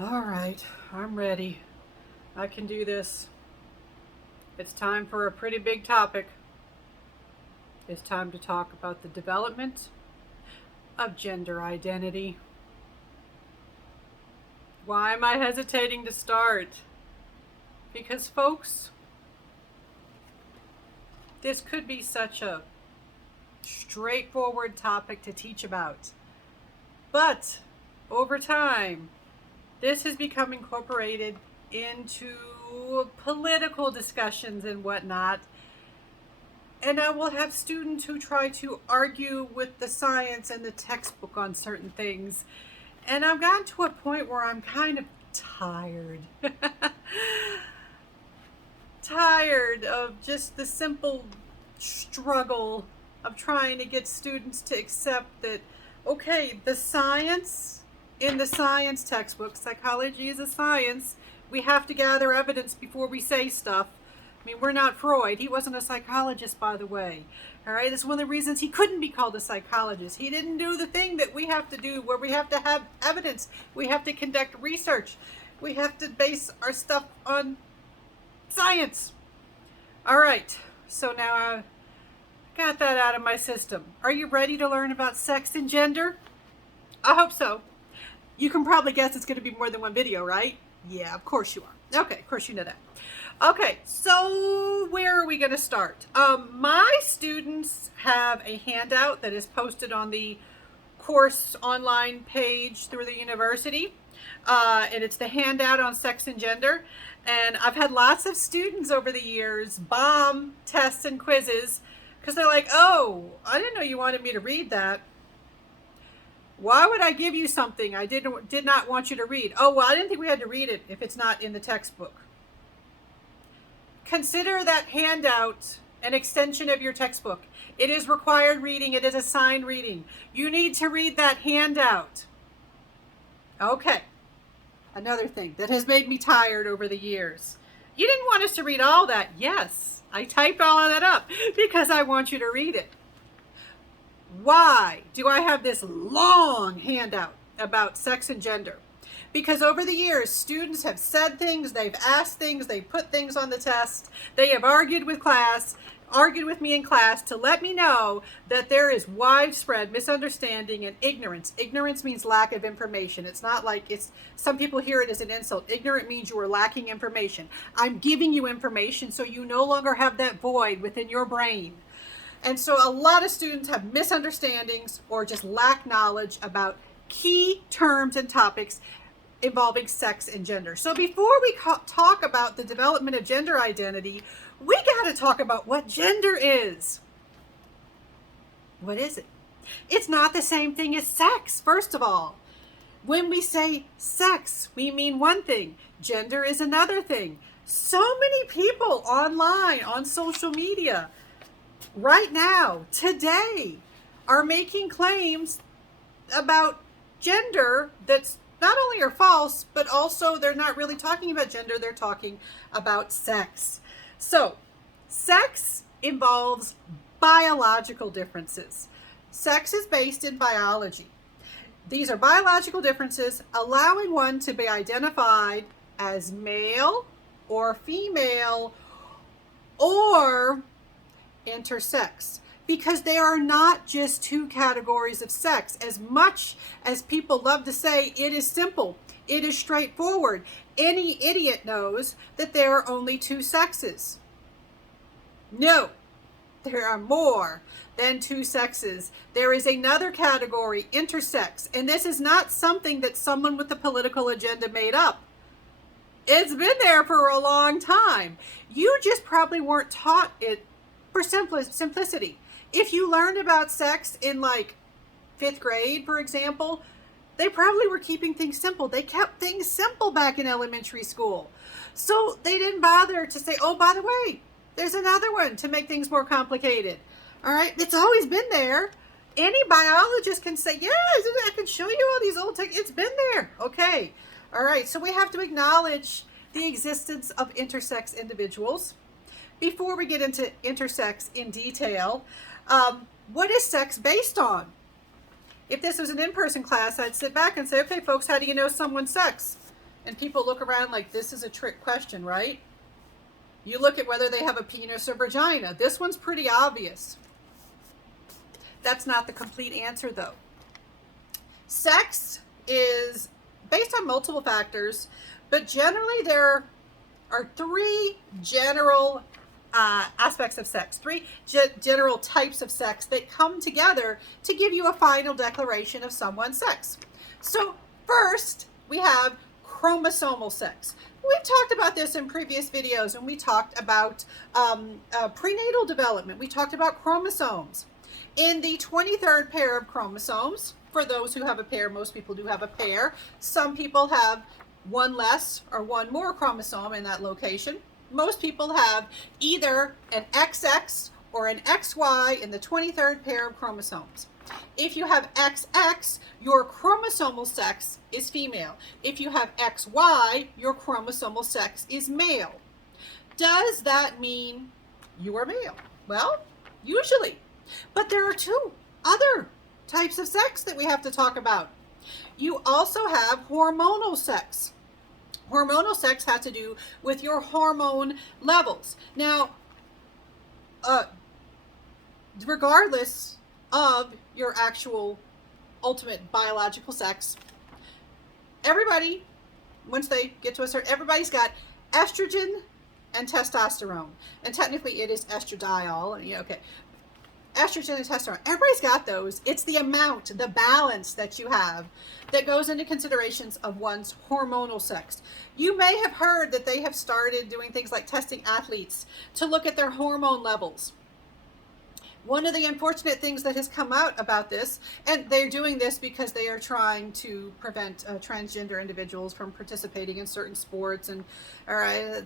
All right, I'm ready. I can do this. It's time for a pretty big topic. It's time to talk about the development of gender identity. Why am I hesitating to start? Because, folks, this could be such a straightforward topic to teach about. But over time, this has become incorporated into political discussions and whatnot. And I will have students who try to argue with the science and the textbook on certain things. And I've gotten to a point where I'm kind of tired. Tired of just the simple struggle of trying to get students to accept that, okay, the science in the science textbook, psychology is a science, we have to gather evidence before we say stuff. I mean, we're not Freud. He wasn't a psychologist, by the way. All right, that's one of the reasons he couldn't be called a psychologist. He didn't do the thing that we have to do, where we have to have evidence. We have to conduct research. We have to base our stuff on science. All right, so now I got that out of my system. Are you ready to learn about sex and gender? I hope so. You can probably guess it's going to be more than one video, right? Yeah, of course you are. Okay, of course you know that. Okay, so where are we going to start? My students have a handout that is posted on the course online page through the university. And it's the handout on sex and gender. And I've had lots of students over the years bomb tests and quizzes because they're like, oh, I didn't know you wanted me to read that. Why would I give you something I did not want you to read? Oh, well, I didn't think we had to read it if it's not in the textbook. Consider that handout an extension of your textbook. It is required reading. It is assigned reading. You need to read that handout. Okay. Another thing that has made me tired over the years. You didn't want us to read all that. Yes, I typed all of that up because I want you to read it. Why do I have this long handout about sex and gender? Because over the years, students have said things, they've asked things, they've put things on the test, they have argued with me in class to let me know that there is widespread misunderstanding and ignorance. Ignorance means lack of information. It's not like some people hear it as an insult. Ignorant means you are lacking information. I'm giving you information so you no longer have that void within your brain. And so a lot of students have misunderstandings or just lack knowledge about key terms and topics involving sex and gender. So before we talk about the development of gender identity, we got to talk about what gender is. What is it? It's not the same thing as sex, first of all. When we say sex, we mean one thing. Gender is another thing. So many people online, on social media, right now, today, are making claims about gender that's not only are false, but also they're not really talking about gender, they're talking about sex. So, sex involves biological differences. Sex is based in biology. These are biological differences allowing one to be identified as male or female or intersex. Because there are not just two categories of sex. As much as people love to say, it is simple, it is straightforward. Any idiot knows that there are only two sexes. No, there are more than two sexes. There is another category, intersex, and this is not something that someone with a political agenda made up. It's been there for a long time. You just probably weren't taught it for simplicity. If you learned about sex in like 5th grade, for example, they probably were keeping things simple. They kept things simple back in elementary school. So they didn't bother to say, oh, by the way, there's another one to make things more complicated. All right, it's always been there. Any biologist can say, yeah, I can show you all these old it's been there. Okay, all right, so we have to acknowledge the existence of intersex individuals. Before we get into intersex in detail, what is sex based on? If this was an in-person class, I'd sit back and say, okay, folks, how do you know someone's sex? And people look around like this is a trick question, right? You look at whether they have a penis or vagina. This one's pretty obvious. That's not the complete answer, though. Sex is based on multiple factors, but generally there are three general aspects of sex, three general types of sex that come together to give you a final declaration of someone's sex. So first, we have chromosomal sex. We've talked about this in previous videos when we talked about prenatal development. We talked about chromosomes. In the 23rd pair of chromosomes, for those who have a pair, most people do have a pair. Some people have one less or one more chromosome in that location. Most people have either an XX or an XY in the 23rd pair of chromosomes. If you have XX, your chromosomal sex is female. If you have XY, your chromosomal sex is male. Does that mean you are male? Well, usually. But there are two other types of sex that we have to talk about. You also have hormonal sex. Hormonal sex has to do with your hormone levels. Now, regardless of your actual ultimate biological sex, everybody, once they get to a certain, everybody's got estrogen and testosterone. And technically it is estradiol. Yeah, okay. Estrogen and testosterone. Everybody's got those. It's the amount, the balance that you have that goes into considerations of one's hormonal sex. You may have heard that they have started doing things like testing athletes to look at their hormone levels. One of the unfortunate things that has come out about this, and they're doing this because they are trying to prevent transgender individuals from participating in certain sports, and all right,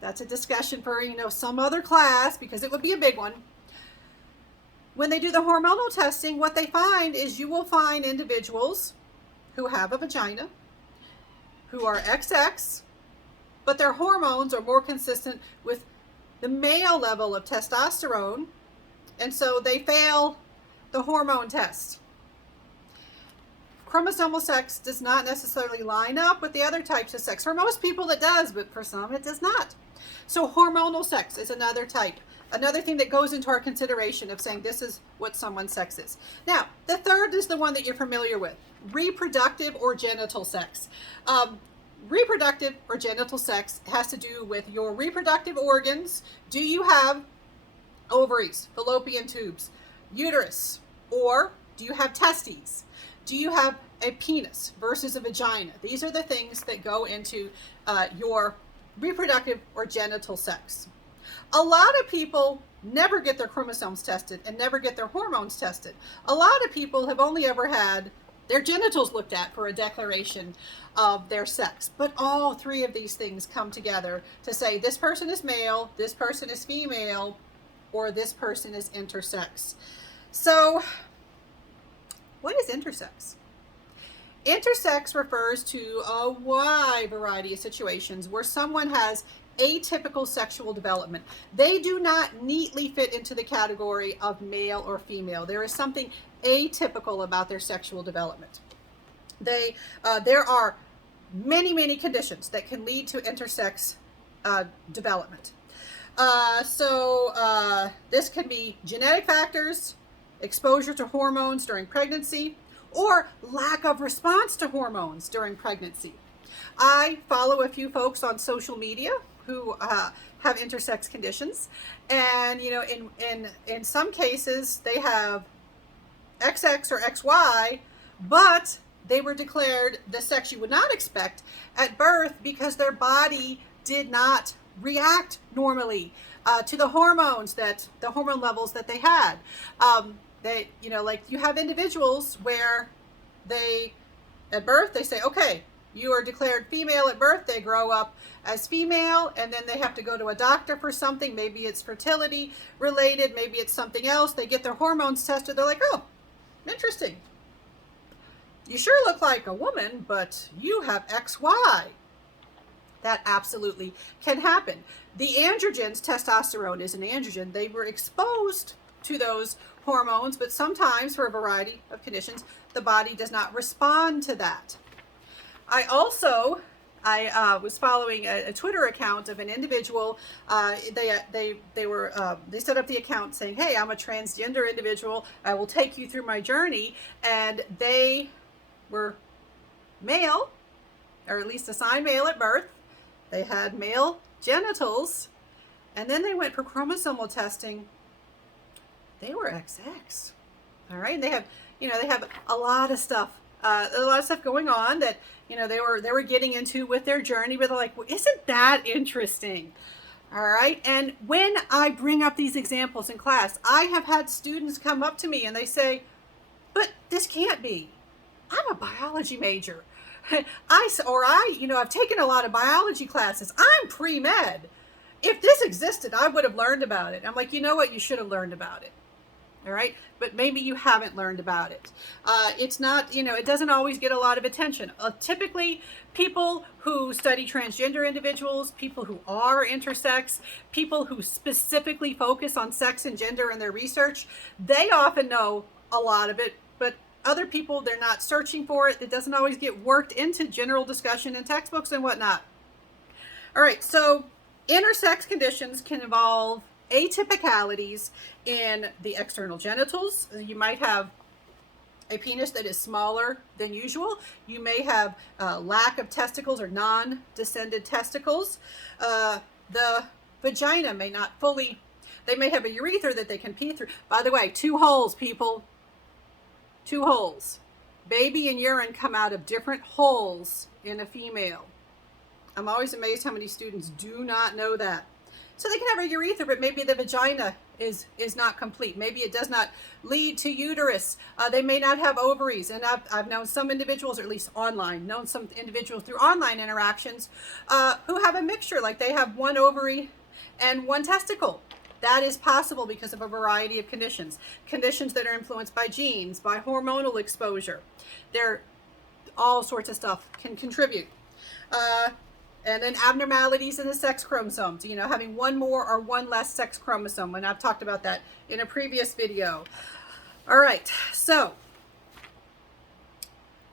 that's a discussion for some other class because it would be a big one. When they do the hormonal testing, what they find is you will find individuals who have a vagina, who are XX, but their hormones are more consistent with the male level of testosterone, and so they fail the hormone test. Chromosomal sex does not necessarily line up with the other types of sex. For most people it does, but for some it does not. So hormonal sex is another type. Another thing that goes into our consideration of saying this is what someone's sex is. Now, the third is the one that you're familiar with, reproductive or genital sex. Reproductive or genital sex has to do with your reproductive organs. Do you have ovaries, fallopian tubes, uterus, or do you have testes? Do you have a penis versus a vagina? These are the things that go into your reproductive or genital sex. A lot of people never get their chromosomes tested and never get their hormones tested. A lot of people have only ever had their genitals looked at for a declaration of their sex. But all three of these things come together to say this person is male, this person is female, or this person is intersex. So, what is intersex? Intersex refers to a wide variety of situations where someone has atypical sexual development. They do not neatly fit into the category of male or female. There is something atypical about their sexual development. There are many conditions that can lead to intersex development. This can be genetic factors, exposure to hormones during pregnancy, or lack of response to hormones during pregnancy. I follow a few folks on social media who have intersex conditions, and in some cases they have XX or XY, but they were declared the sex you would not expect at birth because their body did not react normally to the hormone levels that they had. Like you have individuals where at birth they say, okay, you are declared female at birth. They grow up as female, and then they have to go to a doctor for something. Maybe it's fertility related. Maybe it's something else. They get their hormones tested. They're like, oh, interesting. You sure look like a woman, but you have XY. That absolutely can happen. The androgens, testosterone is an androgen. They were exposed to those hormones, but sometimes for a variety of conditions, the body does not respond to that. I also I was following a Twitter account of an individual. They set up the account saying, "Hey, I'm a transgender individual. I will take you through my journey." And they were male, or at least assigned male at birth. They had male genitals, and then they went for chromosomal testing. They were XX. All right, and they have a lot of stuff. Going on that they were getting into with their journey, but they're like, well, isn't that interesting? All right, and when I bring up these examples in class, I have had students come up to me and they say, but this can't be. I'm a biology major. I've taken a lot of biology classes. I'm pre-med. If this existed, I would have learned about it. I'm like, you know what? You should have learned about it. All right, but maybe you haven't learned about it. It's not, it doesn't always get a lot of attention. Typically, people who study transgender individuals, people who are intersex, people who specifically focus on sex and gender in their research, they often know a lot of it, but other people, they're not searching for it. It doesn't always get worked into general discussion in textbooks and whatnot. All right, so intersex conditions can involve atypicalities in the external genitals. You might have a penis that is smaller than usual. You may have lack of testicles or non-descended testicles. The vagina may not fully, they may have a urethra that they can pee through. By the way, 2 holes, people. 2 holes. Baby and urine come out of different holes in a female. I'm always amazed how many students do not know that. So they can have a urethra, but maybe the vagina is not complete. Maybe it does not lead to uterus. They may not have ovaries. And I've known some individuals, or at least known some individuals through online interactions who have a mixture, like they have 1 ovary and 1 testicle. That is possible because of a variety of conditions that are influenced by genes, by hormonal exposure. All sorts of stuff can contribute. And then abnormalities in the sex chromosomes, having 1 more or 1 less sex chromosome. And I've talked about that in a previous video. All right, so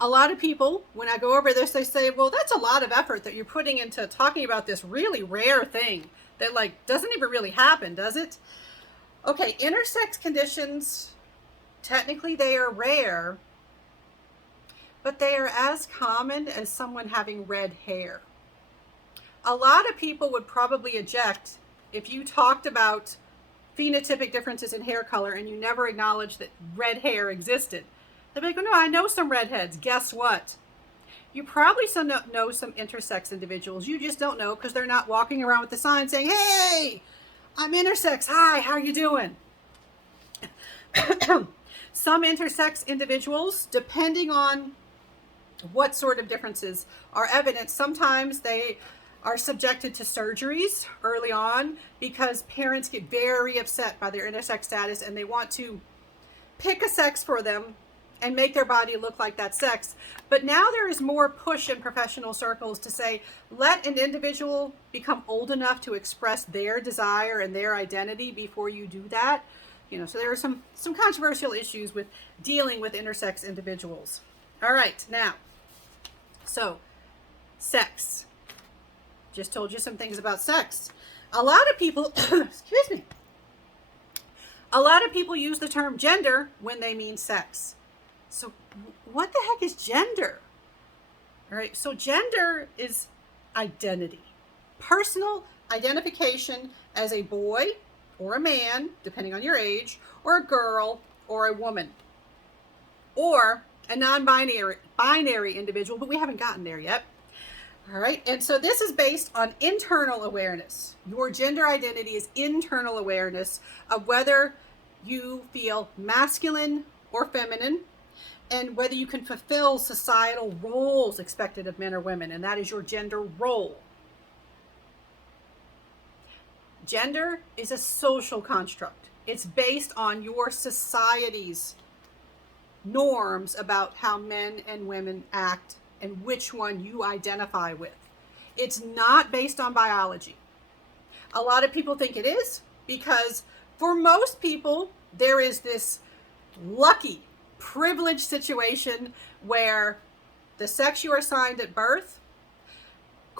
a lot of people, when I go over this, they say, well, that's a lot of effort that you're putting into talking about this really rare thing that doesn't even really happen, does it? Okay, intersex conditions, technically they are rare, but they are as common as someone having red hair. A lot of people would probably object if you talked about phenotypic differences in hair color and you never acknowledged that red hair existed. They'd be like, oh, no, I know some redheads. Guess what? You probably know some intersex individuals. You just don't know because they're not walking around with the sign saying, hey, I'm intersex. Hi, how are you doing? Some intersex individuals, depending on what sort of differences are evident, sometimes they are subjected to surgeries early on because parents get very upset by their intersex status and they want to pick a sex for them and make their body look like that sex. But now there is more push in professional circles to say, let an individual become old enough to express their desire and their identity before you do that. So there are some controversial issues with dealing with intersex individuals. All right, now, so sex. Just told you some things about sex. A lot of people, excuse me, a lot of people use the term gender when they mean sex. So what the heck is gender? All right, so gender is identity, personal identification as a boy or a man, depending on your age, or a girl or a woman, or a non-binary individual, but we haven't gotten there yet. All right, and so this is based on internal awareness. Your gender identity is internal awareness of whether you feel masculine or feminine, and whether you can fulfill societal roles expected of men or women, and that is your gender role. Gender is a social construct. It's based on your society's norms about how men and women act and which one you identify with. It's not based on biology. A lot of people think it is because for most people, there is this lucky, privileged situation where the sex you are assigned at birth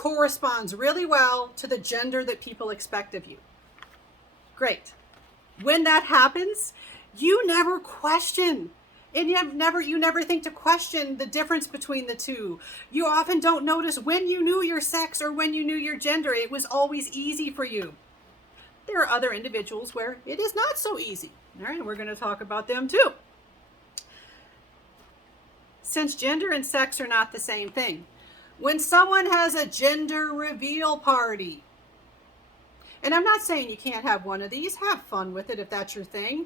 corresponds really well to the gender that people expect of you. Great. When that happens, you never question. And you never think to question the difference between the two. You often don't notice when you knew your sex or when you knew your gender. It was always easy for you. There are other individuals where it is not so easy. All right, we're going to talk about them too. Since gender and sex are not the same thing, when someone has a gender reveal party, and I'm not saying you can't have one of these, have fun with it if that's your thing.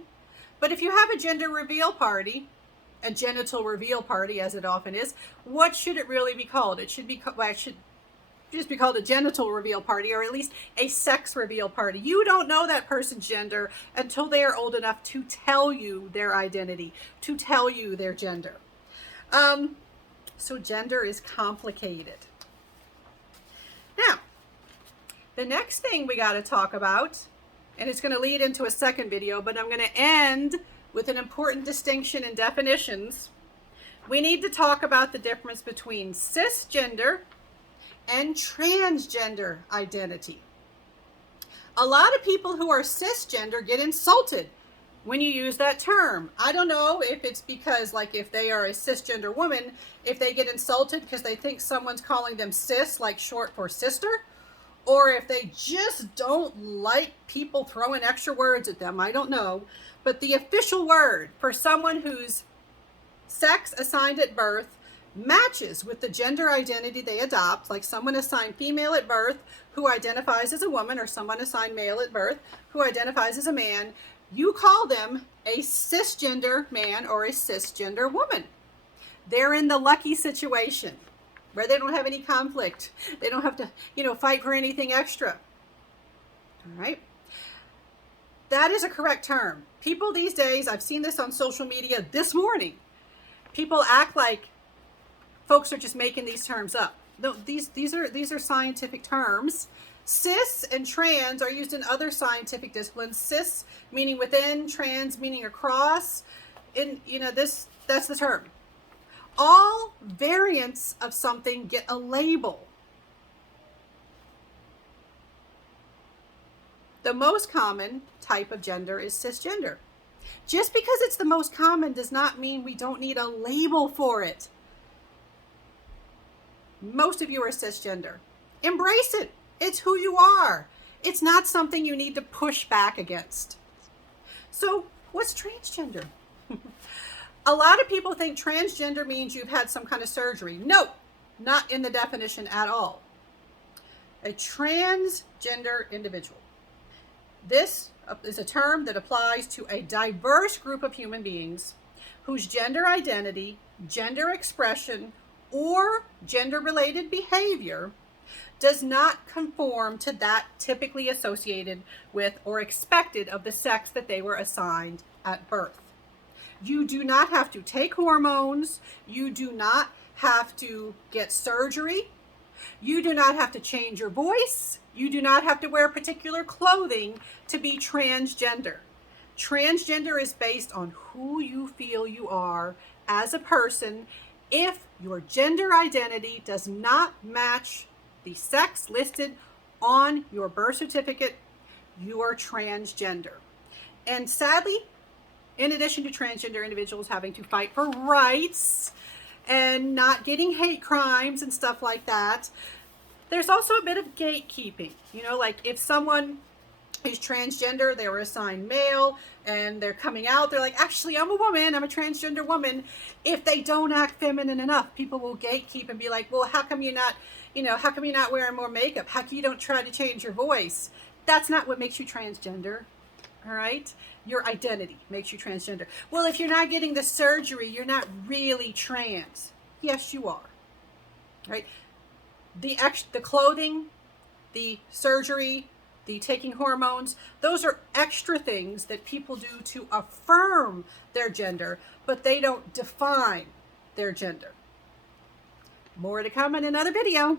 But if you have a gender reveal party, a genital reveal party as it often is, what should it really be called? It should be just be called a genital reveal party, or at least a sex reveal party. You don't know that person's gender until they are old enough to tell you their identity, to tell you their gender. So gender is complicated. Now, the next thing we got to talk about, and it's going to lead into a second video, but I'm going to end with an important distinction in definitions. We need to talk about the difference between cisgender and transgender identity. A lot of people who are cisgender get insulted when you use that term. I don't know if it's because, like, if they are a cisgender woman, if they get insulted because they think someone's calling them cis, like short for sister, or if they just don't like people throwing extra words at them. I don't know. But the official word for someone whose sex assigned at birth matches with the gender identity they adopt, like someone assigned female at birth who identifies as a woman, or someone assigned male at birth who identifies as a man, you call them a cisgender man or a cisgender woman. They're in the lucky situation where they don't have any conflict. They don't have to, fight for anything extra. All right. That is a correct term. People these days, I've seen this on social media this morning. People act like folks are just making these terms up. No, these are scientific terms. Cis and trans are used in other scientific disciplines. Cis meaning within, trans meaning across. That's the term. All variants of something get a label. The most common type of gender is cisgender. Just because it's the most common does not mean we don't need a label for it. Most of you are cisgender. Embrace it. It's who you are. It's not something you need to push back against. So, what's transgender? A lot of people think transgender means you've had some kind of surgery. No, not in the definition at all. A transgender individual. This is a term that applies to a diverse group of human beings whose gender identity, gender expression, or gender-related behavior does not conform to that typically associated with or expected of the sex that they were assigned at birth. You do not have to take hormones. You do not have to get surgery. You do not have to change your voice. You do not have to wear particular clothing to be transgender. Transgender is based on who you feel you are as a person. If your gender identity does not match the sex listed on your birth certificate, you are transgender. And sadly, in addition to transgender individuals having to fight for rights and not getting hate crimes and stuff like that, there's also a bit of gatekeeping. Like if someone is transgender, they were assigned male, and they're coming out, they're like, actually, I'm a woman, I'm a transgender woman. If they don't act feminine enough, people will gatekeep and be like, well, how come you're not wearing more makeup? How come you don't try to change your voice? That's not what makes you transgender. All right? Your identity makes you transgender. Well, if you're not getting the surgery, you're not really trans. Yes, you are. Right? The clothing, the surgery, the taking hormones, those are extra things that people do to affirm their gender, but they don't define their gender. More to come in another video.